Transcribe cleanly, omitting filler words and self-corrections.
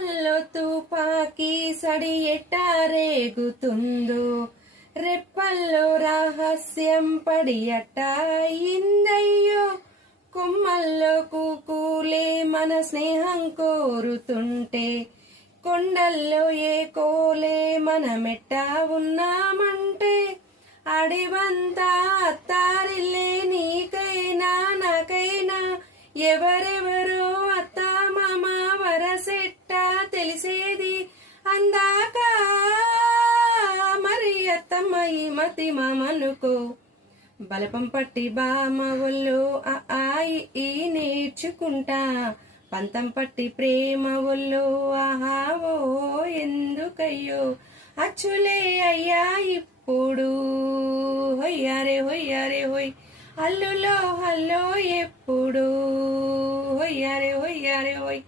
కళ్ళల్లో తుపాకీ సడి ఎట్టా రేగుతుందో, రెప్పల్లో రహస్యం పడి అట్టా అయిందయ్యో. కొమ్మల్లో కూలే మన స్నేహం కోరుతుంటే, కొండల్లో ఏ కోలే మనమెట్టా ఉన్నామంటే, అడివంతా అత్తారిల్లే నీకైనా నాకైనా, ఎవరెవరో అత్త మామ వరసెట్టా తెలిసేది అందాక. మరి అత్తమ్మ ఈ మతి మామనుకో, బలపం పట్టి బామ ఒళ్ళు ఈ నేర్చుకుంటా, పంతం పట్టి ప్రేమ ఒళ్ళు ఆహా ఓ ఎందుకయ్యో. అచ్చులే అయ్యా ఇప్పుడు హొయ్యారే హొయ్యారే హొయ్, అల్లులో హల్లో ఎప్పుడు హొయ్యారే హొయ్యారే హొయ్.